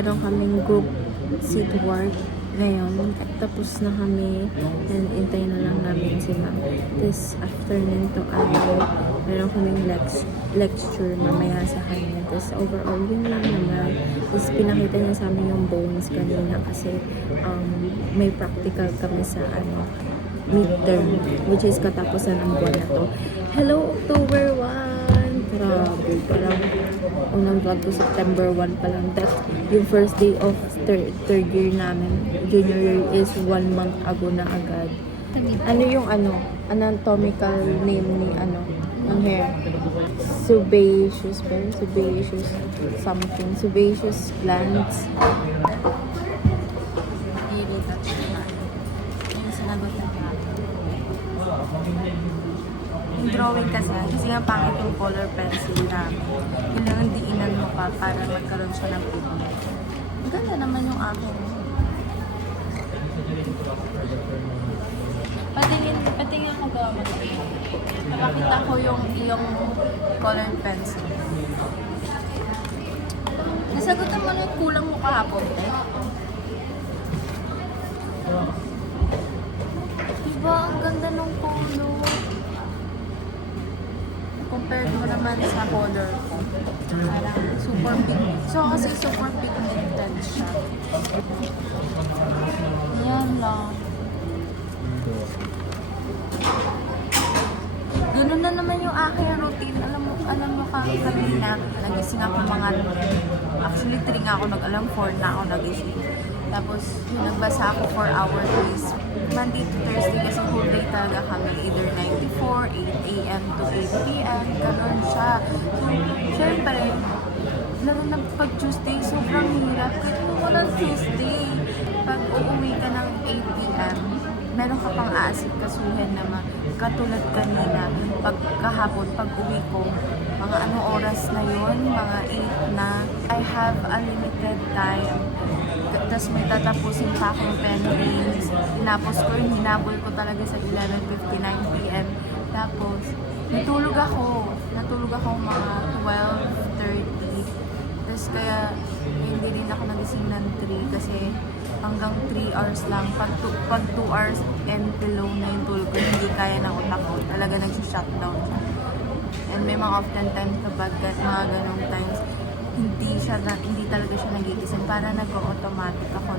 meron kaming group seat work ngayon. Tapos na kami and intay na lang namin sila. Tapos after nito ay meron kaming lecture mamaya sa kanya. Tapos overall yun lang naman. Tapos pinakita niya sa amin yung bones kanina kasi may practical kami sa midterm, which is katapusan ng buwan na to. Hello, October 1! Grabe, parang unang vlog ko September 1 pa lang. That's yung first day of third year namin. Junior year is 1 month ago na agad. Ano yung anatomical name ni ng hair? Sebaceous something. Sebaceous glands. Yung drawing kasi nga pangit yung color pencil namin. Kailangan diinan mo pa para magkaroon siya ng pigment. Ganda naman yung akin. Patingin ko ba? Nakakita ko yung color pencil. Nasagutan mo yung kulang mo kahapon, eh? Diba? Ang ganda ng color. Compared mo naman sa color ko. Parang super pigmented. So, kasi super pigmented siya. Yan lang. Ganun na naman yung aking routine. Alam mo kanina, nagising ako actually 3 nga ako nag-alam, 4 na ako nagising. Tapos, yung nagbasa ako 4 hour days. Monday to Thursday kasi whole day talaga kami. Either 9 to 4, 8 a.m. to 8 p.m. Ganun siya. So, syempre, lalo na pag Tuesday, sobrang hirap. Kasi walang Tuesday. Pag uuwi ka ng 8 p.m., meron ka pang aasikasuhin naman. Katulad kanina, kahapon, pag uwi ko, mga anong oras na yun, mga 8 na. I have a limited time. Tapos may tatapusin pa akong pen rings. Tinapos ko yun, hinabol ko talaga sa 11:59 p.m. Tapos, natulog ako mga 12:30. Tapos kaya, hindi rin ako nagising ng 3 kasi hanggang 3 hours lang. Pag 2 hours and below na yung tulog ko, hindi kaya ng utak ko. Talaga nag-shutdown siya. And may mga often times kapag mga ganong times, hindi talaga siya nagigising. Para nag-automatic ako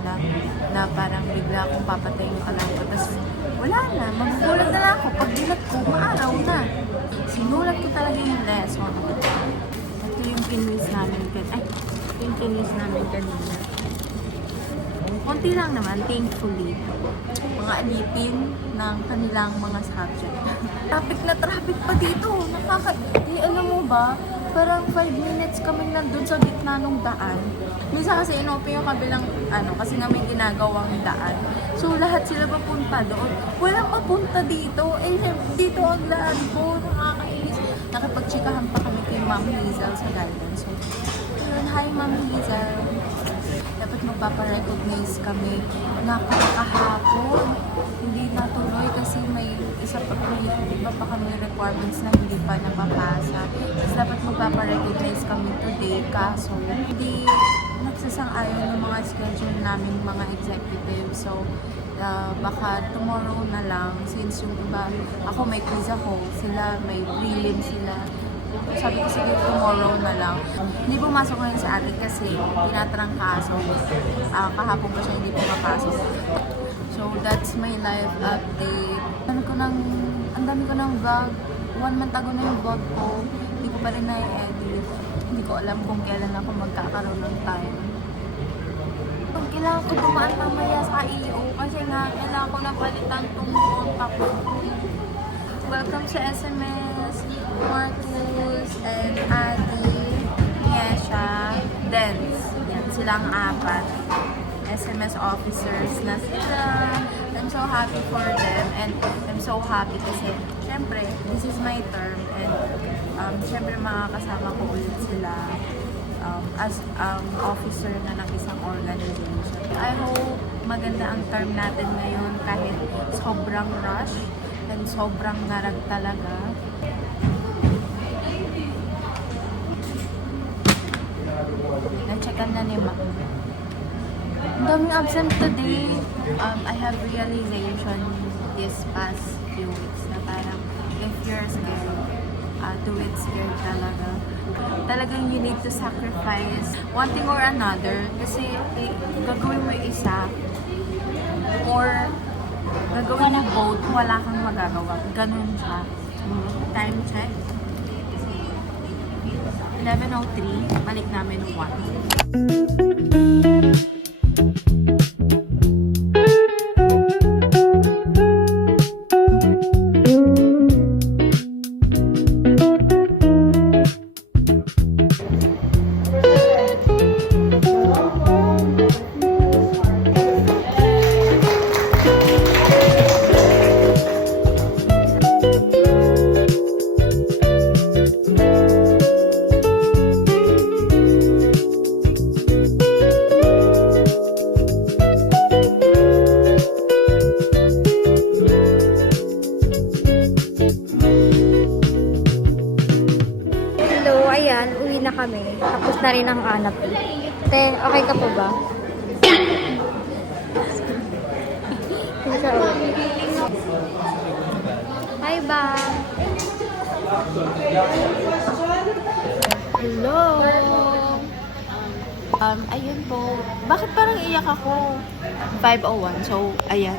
na parang bigla akong papatayin yung alarm ko. Tapos wala na, magugulat na lang ako. Pag dilat ko, maaraw na. Sinulat ko talaga yung lesson. Ito yung pinwiz namin kanina. Konti lang naman, thankfully. Mga alipin ng kanilang mga subject. Traffic pa dito. Alam mo ba? Parang 5 minutes kami nandun sa gitna ng daan. Minsan kasi inopen yung kabilang, kasi nga may ginagawang daan. So, lahat sila papunta doon. Walang papunta dito. Dito ang daan ko. Nakakainis. Nakipagchikahan pa kami kay Ma'am Hazel sa garden. So, yun, hi Ma'am Hazel. Dapat magpaparecognize kami. Kahapon, hindi natuloy kasi may iba pa kami requirements na hindi pa napapasa. Tapos dapat magpaparecognize kami today, kaso hindi nagsasang-ayon yung mga schedule namin mga executive. So, baka tomorrow na lang, since yung iba, ako may quiz ako, sila may prelim sila. Sabi ko sige, tomorrow na lang. Hindi pumasok ngayon sa atin kasi tinatrangkaso. Kahapon pa siya hindi pumapasok. So, that's my life update. Ang dami ko ng vlog. 1 month ago na yung vlog ko. Hindi ko pa rin na-edit. Hindi ko alam kung kailan ako magkakaroon ng time. Kailangan ko dumaan mamaya sa EO kasi nga kailangan ko napalitan itong contact ko. Welcome sa SMS, Marcus, and Adi, Nyesha, Dens. Yan, silang 4. SMS officers na sila. I'm so happy for them and I'm so happy kasi syempre, this is my term and syempre makakasama ko ulit sila as officer na ng isang organization. I hope maganda ang term natin ngayon kahit sobrang rush and sobrang narag talaga. Na-checkan na ni Ma. Ang daming absent today. I have realization this past few weeks na parang if you're scared, do it scared talaga. Talagang you need to sacrifice one thing or another kasi gagawin mo yung isa or gagawin mo both, wala kang magagawa. Ganun siya. Time check. 11:03. Balik namin 1. Kami. Tapos na rin ang anak. Te, okay ka po ba? Hi, ba? Hello! Ayun po. Bakit parang iyak ako? 5:01. So, ayan.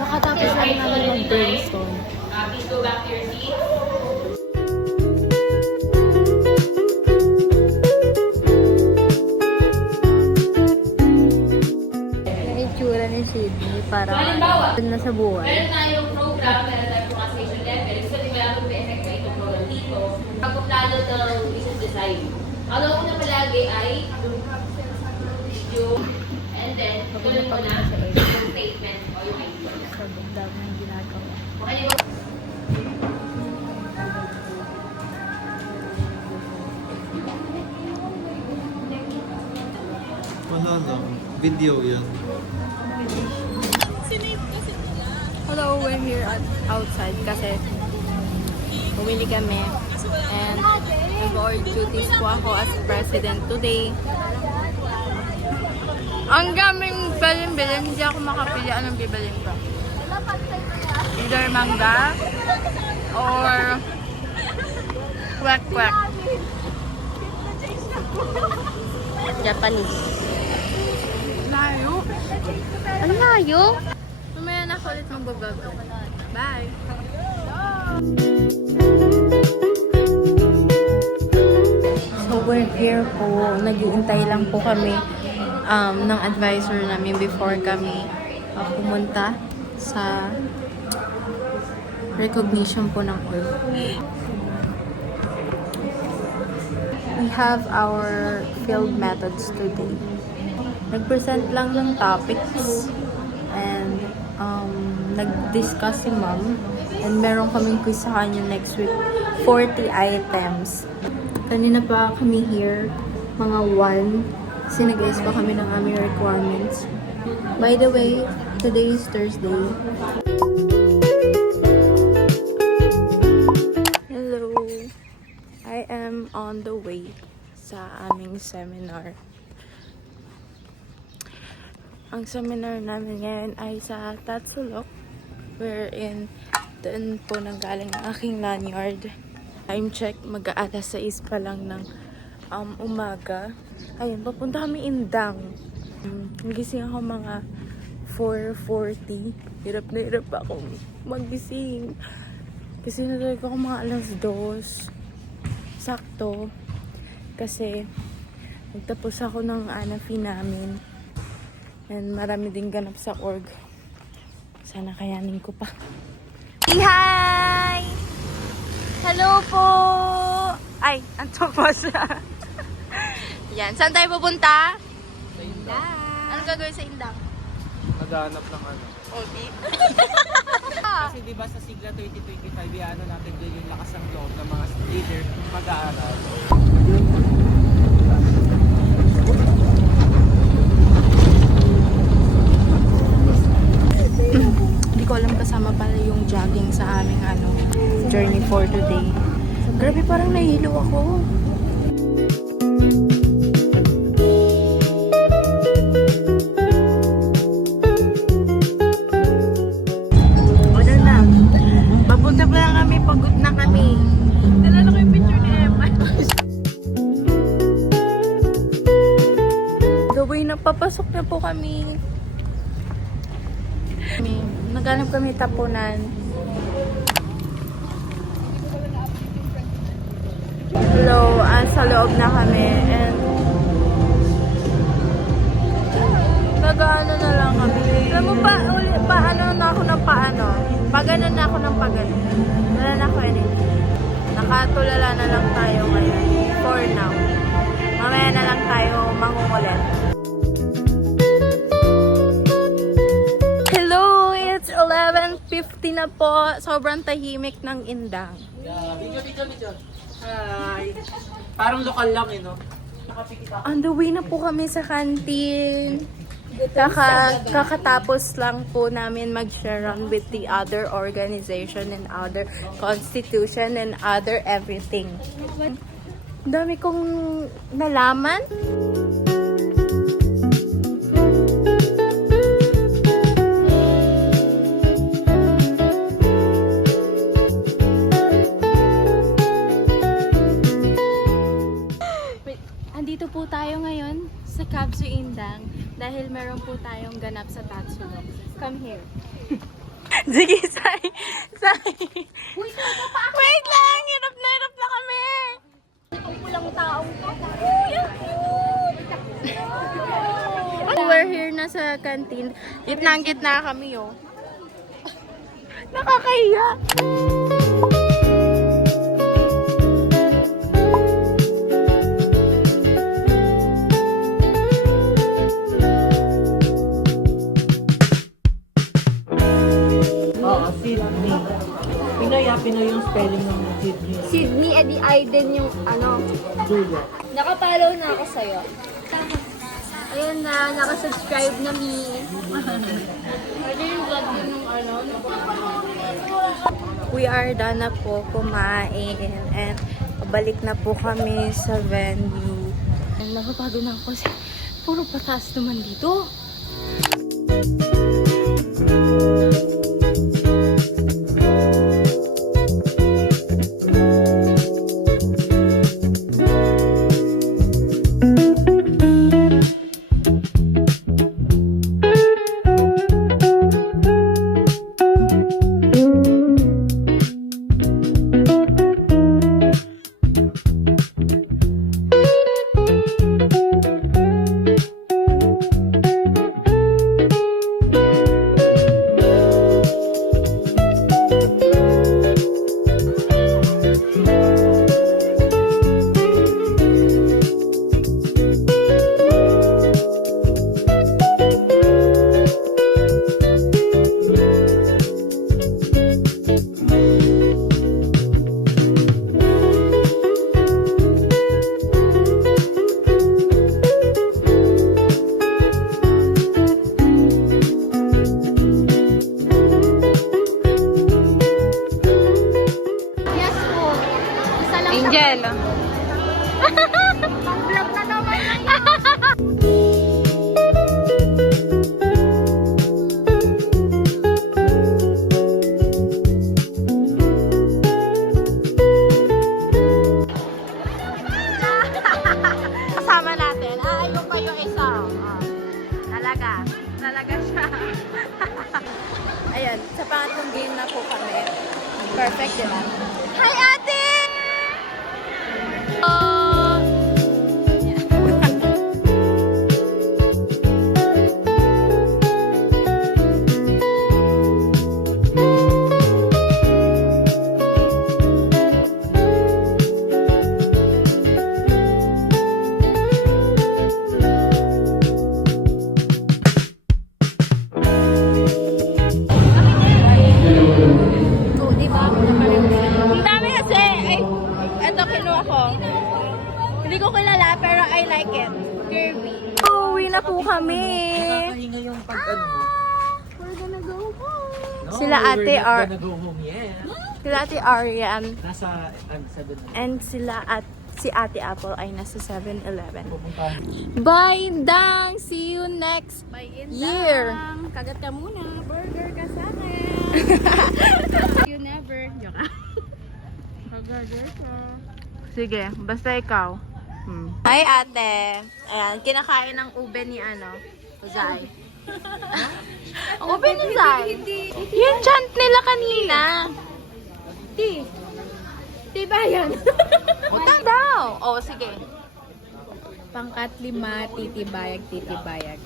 Nakatapos na rin namin mag-brainstorm. Please go back to your seat. Ni Sydney para doon na sa buhay. Meron tayong program, meron tayong procrastination level. Gusto din ba yung effect na itong program dito? Pagkuplano ng business design. Ang una palagi ay video, and then tuloy mo na yung statement o yung idea. Sa bugdag na ginagawa. Okay, di ba? Wala lang. Video yan. Hello, we're here outside kasi bumili kami and nag-board duties po ako as president today. Ang daming bilin-bilin, hindi ako makapili anong bibilin ko. Either mangga or kwek-kwek. Japanese. Layo. Ang layo? Mamaya na ako ulit mag-vlog. Bye! So we're here po. Nag-iintay lang po kami ng advisor namin before kami pumunta sa recognition po ng org. We have our field methods today. Nag-present lang ng topics and nag-discuss si ma'am and meron kaming quiz sa kanya next week. 40 items. Kanina pa kami here, mga 1. Kasi nag-ayos pa kami ng aming requirements. By the way, today is Thursday. Hello! I am on the way sa aming seminar. Ang seminar namin ngayon ay sa Tatsulok, wherein doon po nanggaling ang aking lanyard. Time check, mag-aalas 6 pa lang ng umaga. Ayun, papunta kami Indang. Nagising ako mga 4:40. Hirap na hirap ako magising. Kasi natulog ako mga alas 2. Sakto. Kasi nagtapos ako ng ANAFI namin. And marami din ganap sa org. Sana kayanin ko pa. Hi! Hello po! Ay, antok pa siya. Yan. Saan tayo pupunta? Sa Indang. Anong gagawin sa Indang? Naghahanap ng ano. OD? Kasi diba sa sigla 2025, ano natin din yung lakas ng loob ng mga leader mag-aaral. Hindi ko alam kasama pala yung jogging sa aming journey for today. Grabe, parang nahihilo ako. kami. Naghanap kami tapunan. Hello, sa loob na kami. And nag-ano na lang kami. Alam mo pa, paano na ako ng paano? Pagano na ako ng pagano. Wala na ako anything. Nakatulala na lang tayo ngayon. For now. Mamaya na lang tayo mangungulit. Hello! It's 11:50 na po. Sobrang tahimik ng Indang. Video. Hi. Parang lokal lang no? Nakapikit ako. On the way na po kami sa canteen. Kakatapos lang po namin mag-share on with the other organization and other constitution and other everything. Dami kong nalaman. Andito po tayo ngayon sa Kabsu Indang dahil meron po tayong ganap sa Tatsuno. Come here. Sige, Sai. Wait lang! Hirap na kami! Itong pulang taong to. We're here na sa canteen. Gitna kami, oh. Nakakahiya. Oo, Sydney. Pinoy yung spelling ng Sydney. Sydney, edi Aiden yung ano. Dulo. Nakapollow na ako sa'yo. Ayun na, nakasubscribe na me. Pwede yung vlog din ng ano. We are done na po kumain and pabalik na po kami sa venue. Napapagod na ako kasi puro pataas naman dito. Yes po. Isa lang Angel. vlog na naman yan. Kasama natin. Ayun pa yung isa. Talaga siya. Ayan, sa pangatlong game na po kami. Perfect, diba? Hi, ate! Ang dami kasi. Ay, eto kinuha ko. Hindi ko kilala pero I like it. Curvy. Uwi na po kami. Nakakahinga yung pag-ano mo. We're gonna go home. No, Sila ate we're are- gonna go home, yeah. Sila Ate Arian Nasa, 7 na. and si Ate Apple ay nasa 7-Eleven. Pupuntahan. Bye, Dang! See you next year. Kagat ka muna. Burger ka sa akin. You never. Kagat ka. Sige, basta ikaw. Hi, ate. Ayan, kinakain ng ube ni ano. Zay. Open na, Zay. Yung chant nila kanina. Di ba yan? Utang daw. O, sige. Pangkat 5, titibayag, titibayag.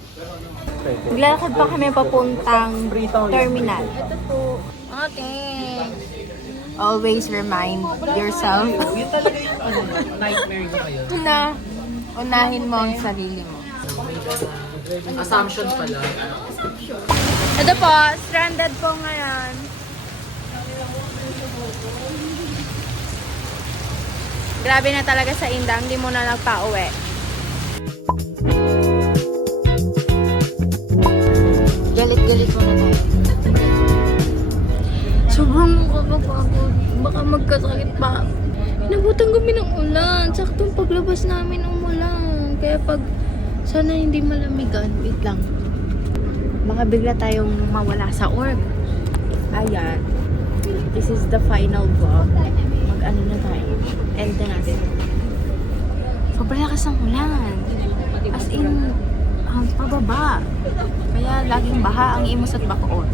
Maglalakad pa kami papuntang terminal. Ito po. Okay. Always remind yourself Yun talaga yung nightmare ko kayo. na unahin mo ang sarili mo. Assumptions pala. Ito po, stranded po ngayon. Grabe na talaga sa Inda, hindi mo na nagpa-uwi. Galit-galit mo na tayo. Sobrang nakakapagod. Baka magkasakit pa. Nabutan kami ng ulan. Saktong paglabas namin umulan. Kaya sana hindi malamigan. Wait lang. Baka bigla tayong mawala sa org. Ayan. This is the final vlog. Mag-ano na tayo. End na natin. Sobrang lakas ng ulan. As in, pababa. Kaya laging baha ang Imus at Bacoor.